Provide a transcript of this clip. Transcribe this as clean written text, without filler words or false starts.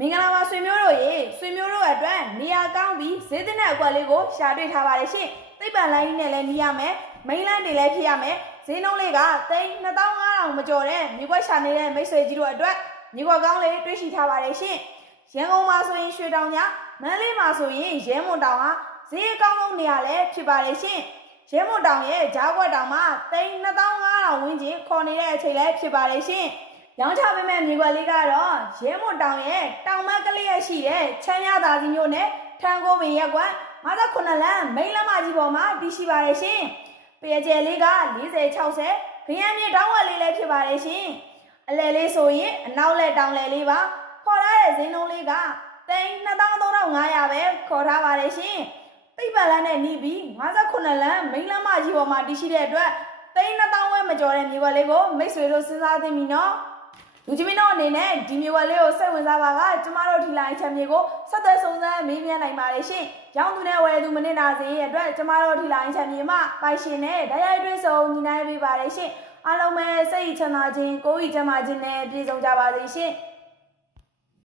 မင်္ဂလာပါဆွေမျိုးတို့ရေဆွေမျိုးတို့အတွက်နေရာကောင်းပြီးဈေးသင့်တဲ့အကွက်လေးကိုရှာတွေ့ထားပါတယ်ရှင်သိပ္ပံလိုင်းနဲ့လည်းနီးရမယ်မိန်းလန်းတွေလည်းဖြစ်ရမယ်ဈေးနှုန်းလေးကသိန်း2500မကျော်တဲ့မြေကွက်ရှာနေတဲ့မိတ်ဆွေကြီးတို့အတွက်မြေကွက်ကောင်းလေးတွေ့ရှိထားပါတယ်ရှင်ရန်ကုန်မှာဆိုရင်ရွှေတောင်ညမန္တလေးမှာဆိုရင်ရဲမွန်တောင်ဟာဈေးအကောင်းဆုံးနေရာလည်းဖြစ်ပါတယ်ရှင်ရဲမွန်တောင်ရဲ့ဂျားကွက်တောင်မှာသိန်း2500ဝန်းကျင်ခေါ်နေတဲ့အချိန်လည်းဖြစ်ပါတယ်ရှင်ရောင်းချပေးမဲ့မြေကွက်လေးကတော့ရဲမွန်တောင်ရဲ့တောင်မကလေးရရှိတဲ့ချမ်းရသာစီမျိုးနဲ့ထန်းကိုပင်ရက်ကွက်59လမ်းမိန်းလမ်းမကြီးပေါ်မှာတည်ရှိပါတယ်ရှင်။ပေကျဲလေးက40-60ခရမ်းမြေတောင်းဝက်လေးလည်းဖြစ်ပါတယ်ရှင်။အလဲလေးဆိုရင်အနောက်လက်တောင်လဲလေးပါခေါ်ထားတဲ့ဈေးနှုန်းလေးကသိန်း23,500ပဲခေါ်ထားပါတယ်ရှင်။သိပ္ပံလမ်းနဲ့နီးပြီး59လမ်းမိန်းလမ်းမကြီးပေါ်မှာတည်ရှိတဲ့အတွက်သိန်း2000ဝဲမကျော်တဲ့မြေကွက်လေးကိုမိတ်ဆွေတို့စဉ်းစားသင့်ပြီနော်။လူကြီးမင်းတို့အနေနဲ့ဒီမြေကွက်လေးကိုစိတ်ဝင်စားပါကကျမတို့ထီလိုင်းချမ်းမြေကိုဆက်သက်စုံစမ်းမေးမြန်းနိုင်ပါတယ်ရှင်။ရောင်းသူနဲ့ဝယ်သူမနစ်နာစေရဲ့အတွက်ကျမတို့ထီလိုင်းချမ်းမြေမှာပိုင်ရှင်နဲ့ဓာတ်ရိုက်တွေ့ဆုံညီနိုင်ပေးပါတယ်ရှင်။အားလုံးပဲစိတ်ချမ်းသာခြင်းကိုယ်ဤချမ်းသာခြင်းနဲ့ပြည့်စုံကြပါစေရှင်။